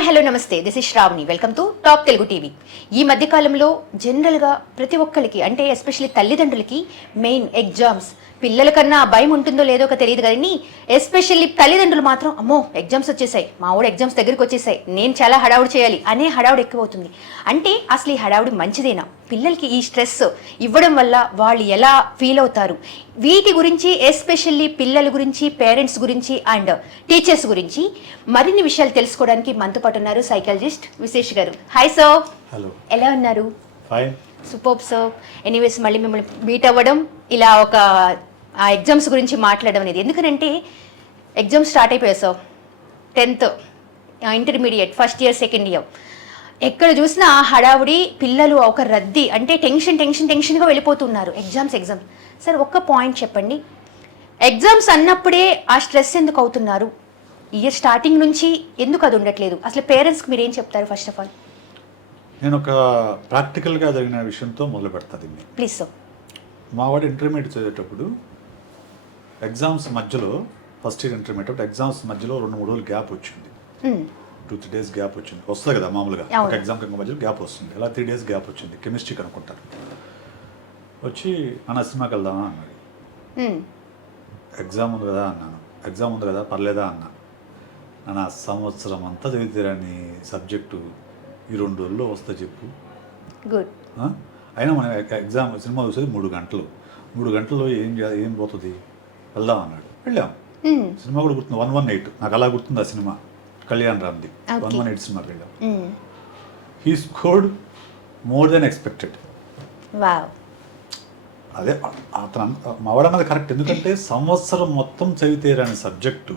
Hi hello నమస్తే, this is Shravani. Welcome to top Telugu TV. ఈ మధ్యకాలంలో జనరల్గా ప్రతి ఒక్కరికి అంటే ఎస్పెషల్లీ తల్లిదండ్రులకి మెయిన్ ఎగ్జామ్స్. పిల్లల కన్నా భయం ఉంటుందో లేదో ఒక తెలియదు కానీ ఎస్పెషల్లీ తల్లిదండ్రులు మాత్రం అమ్మో ఎగ్జామ్స్ వచ్చేసాయి, మా ఊడు ఎగ్జామ్స్ దగ్గరికి వచ్చేసాయి, నేను చాలా హడావుడి చేయాలి అనే హడావుడి ఎక్కువ అవుతుంది. అంటే అసలు ఈ హడావుడి మంచిదేనా? పిల్లలకి ఈ స్ట్రెస్ ఇవ్వడం వల్ల వాళ్ళు ఎలా ఫీల్ అవుతారు? వీటి గురించి ఎస్పెషల్లీ పిల్లల గురించి, పేరెంట్స్ గురించి అండ్ టీచర్స్ గురించి మరిన్ని విషయాలు తెలుసుకోవడానికి మనతో పాటు ఉన్నారు సైకాలజిస్ట్ విశేష్ గారు. Hi sir. హలో. ఎలా ఉన్నారు? ఫైన్. Super sir. ఎనీవేస్ మళ్ళీ మిమ్మల్ని మీట్ అవ్వడం, ఇలా ఒక ఆ ఎగ్జామ్స్ గురించి మాట్లాడడం అనేది ఎందుకంటే ఎగ్జామ్స్ స్టార్ట్ అయిపోయాయి sir. 10th intermediate first year second year ఎక్కడ చూసినా హడావుడి, పిల్లలు ఒక రద్దీ, అంటే టెన్షన్గా వెళ్ళిపోతున్నారు. ఎగ్జామ్స్ సార్ ఒక్క పాయింట్ చెప్పండి, ఎగ్జామ్స్ అన్నప్పుడే ఆ స్ట్రెస్ ఎందుకు అవుతున్నారు? ఇయర్ స్టార్టింగ్ నుంచి ఎందుకు అది ఉండట్లేదు? అసలు పేరెంట్స్కి మీరు ఏం చెప్తారు? ఫస్ట్ ఆఫ్ ఆల్ నేను ఒక ప్రాక్టికల్గా జరిగిన విషయంతో మొదలు పెడతాను దీన్ని. Please sir. మా వాడు ఇంటర్మీడియట్ చదివేటప్పుడు ఎగ్జామ్స్ మధ్యలో, ఫస్ట్ ఇయర్ ఇంటర్మీడియట్ ఎగ్జామ్స్ మధ్యలో 2-3 రోజులు గ్యాప్ వచ్చింది. 2-3 days గ్యాప్ వచ్చింది. వస్తుంది కదా మామూలుగా, ఒక ఎగ్జామ్ కంటే మధ్యలో గ్యాప్ వస్తుంది. అలా 3 days గ్యాప్ వచ్చింది. కెమిస్ట్రీ కనుక్కుంటారు. వచ్చి అన్న సినిమాకి వెళ్దామా అన్నాడు. ఎగ్జామ్ ఉంది కదా అన్నాను. ఎగ్జామ్ ఉంది కదా పర్లేదా అన్నా. నా సంవత్సరం అంతా చదివితేరాని సబ్జెక్టు ఈ 2 రోజుల్లో వస్తా చెప్పు. గుడ్. అయినా మనం ఎగ్జామ్ సినిమా చూసేది 3 గంటలు. 3 గంటల్లో ఏం పోతుంది, వెళ్దాం అన్నాడు. వెళ్ళాం. సినిమా కూడా గుర్తుంది, 118. నాకు అలా గుర్తుంది ఆ సినిమా, కళ్యాణ్ రామ్ది. 118 సినిమాకి వెళ్ళాం. He scored more than expected. అదే అతను మావాడన్నది కరెక్ట్. ఎందుకంటే సంవత్సరం మొత్తం చదివితే రాని సబ్జెక్టు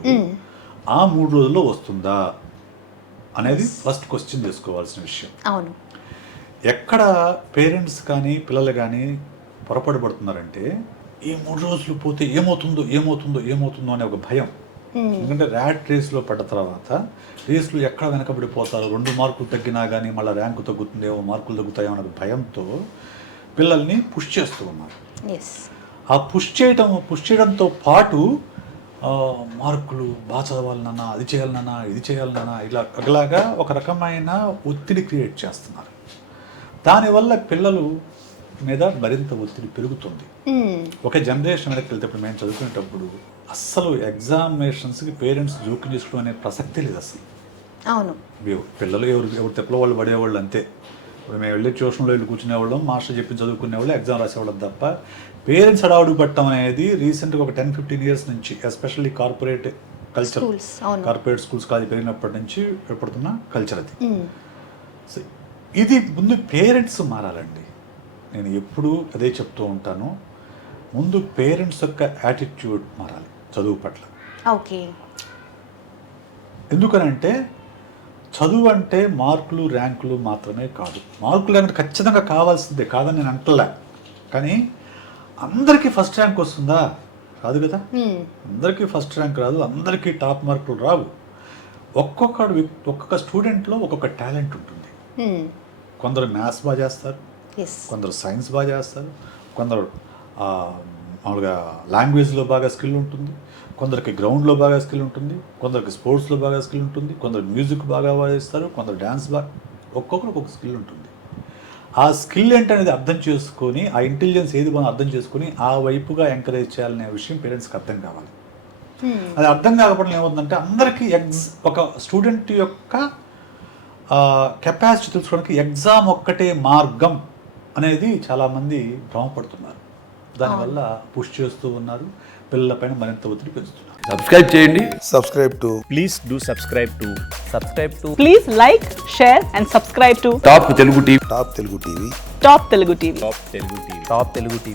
ఆ 3 రోజుల్లో వస్తుందా అనేది ఫస్ట్ క్వశ్చన్ చేసుకోవాల్సిన విషయం. అవును. ఎక్కడ పేరెంట్స్ కానీ పిల్లలు కానీ పొరపాటు పడుతున్నారంటే, ఈ 3 రోజులు పోతే ఏమవుతుందో అనే ఒక భయం. ఎందుకంటే ర్యాట్ రేస్లో పడ్డ తర్వాత రేస్లో ఎక్కడ వెనకబడిపోతారో, 2 మార్కులు తగ్గినా కానీ మళ్ళీ ర్యాంకు తగ్గుతుందేమో, మార్కులు తగ్గుతాయో అనే భయంతో పిల్లల్ని పుష్ చేస్తూ ఉన్నారు. ఆ పుష్ చేయడంతో పాటు మార్కులు బాగా చదవాలన్నా, అది చేయాలన్నా, ఇది చేయాలన్నా, ఇలాగా ఒక రకమైన ఒత్తిడి క్రియేట్ చేస్తున్నారు. దానివల్ల పిల్లలు మీద మరింత ఒత్తిడి పెరుగుతుంది. ఒక జనరేషన్ వెనక్కి వెళ్తే మేము చదువుకునేటప్పుడు అస్సలు ఎగ్జామినేషన్స్కి పేరెంట్స్ జోక్యం చేసుకోవడం అనే ప్రసక్తే లేదు అసలు. అవును. పిల్లలు ఎవరు తెప్పలో వాళ్ళు పడేవాళ్ళు అంతే. ఇప్పుడు మేము వెళ్ళి ట్యూషన్లో వెళ్ళి కూర్చునేవాళ్ళం, మాస్టర్ చెప్పి చదువుకునేవాళ్ళు, ఎగ్జామ్ రాసేవాళ్ళం తప్ప పేరెంట్స్ అడావుడు పట్టడం అనేది రీసెంట్గా ఒక 10-15 years నుంచి, especially corporate culture, corporate schools college పెరిగినప్పటి నుంచి ఏర్పడుతున్న కల్చర్ అది. ఇది ముందు పేరెంట్స్ మారాలండి. నేను ఎప్పుడూ అదే చెప్తూ ఉంటాను, ముందు పేరెంట్స్ యొక్క యాటిట్యూడ్ మారాలి చదువు పట్ల. ఓకే. ఎందుకనంటే చదువు అంటే మార్కులు ర్యాంకులు మాత్రమే కాదు. మార్కులు అంటే ఖచ్చితంగా కావాల్సిందే, కాదని నేను అంటలే. కానీ అందరికీ ఫస్ట్ ర్యాంక్ వస్తుందా? రాదు కదా. అందరికీ ఫస్ట్ ర్యాంక్ రాదు, అందరికీ టాప్ మార్కులు రావు. ఒక్కొక్క స్టూడెంట్లో ఒక్కొక్క టాలెంట్ ఉంటుంది. కొందరు మ్యాథ్స్ బాగా చేస్తారు, కొందరు సైన్స్ బాగా చేస్తారు, కొందరు మామూలుగా లాంగ్వేజ్లో బాగా స్కిల్ ఉంటుంది, కొందరికి గ్రౌండ్లో బాగా స్కిల్ ఉంటుంది, కొందరికి స్పోర్ట్స్లో బాగా స్కిల్ ఉంటుంది, కొందరు మ్యూజిక్ బాగా చేస్తారు, కొందరు డ్యాన్స్ బాగా, ఒక్కొక్కరికి ఒక్కొక్క స్కిల్ ఉంటుంది. ఆ స్కిల్ ఏంటనేది అర్థం చేసుకొని, ఆ ఇంటెలిజెన్స్ ఏది మనం అర్థం చేసుకొని ఆ వైపుగా ఎంకరేజ్ చేయాలనే విషయం పేరెంట్స్కి అర్థం కావాలి. అది అర్థం కాకపోవడం ఏమవుతుందంటే, అందరికీ ఒక స్టూడెంట్ యొక్క కెపాసిటీ తెలుసుకోవడానికి ఎగ్జామ్ ఒక్కటే మార్గం అనేది చాలామంది భ్రమపడుతున్నారు. దానివల్ల పుష్ చేస్తూ ఉన్నారు, పిల్లలపైన మరింత ఒత్తిడి పెంచుతున్నారు. సబ్స్క్రైబ్ చేయండి. Please do subscribe to Please like, share and subscribe to top Telugu TV. Top Telugu TV. Top Telugu TV.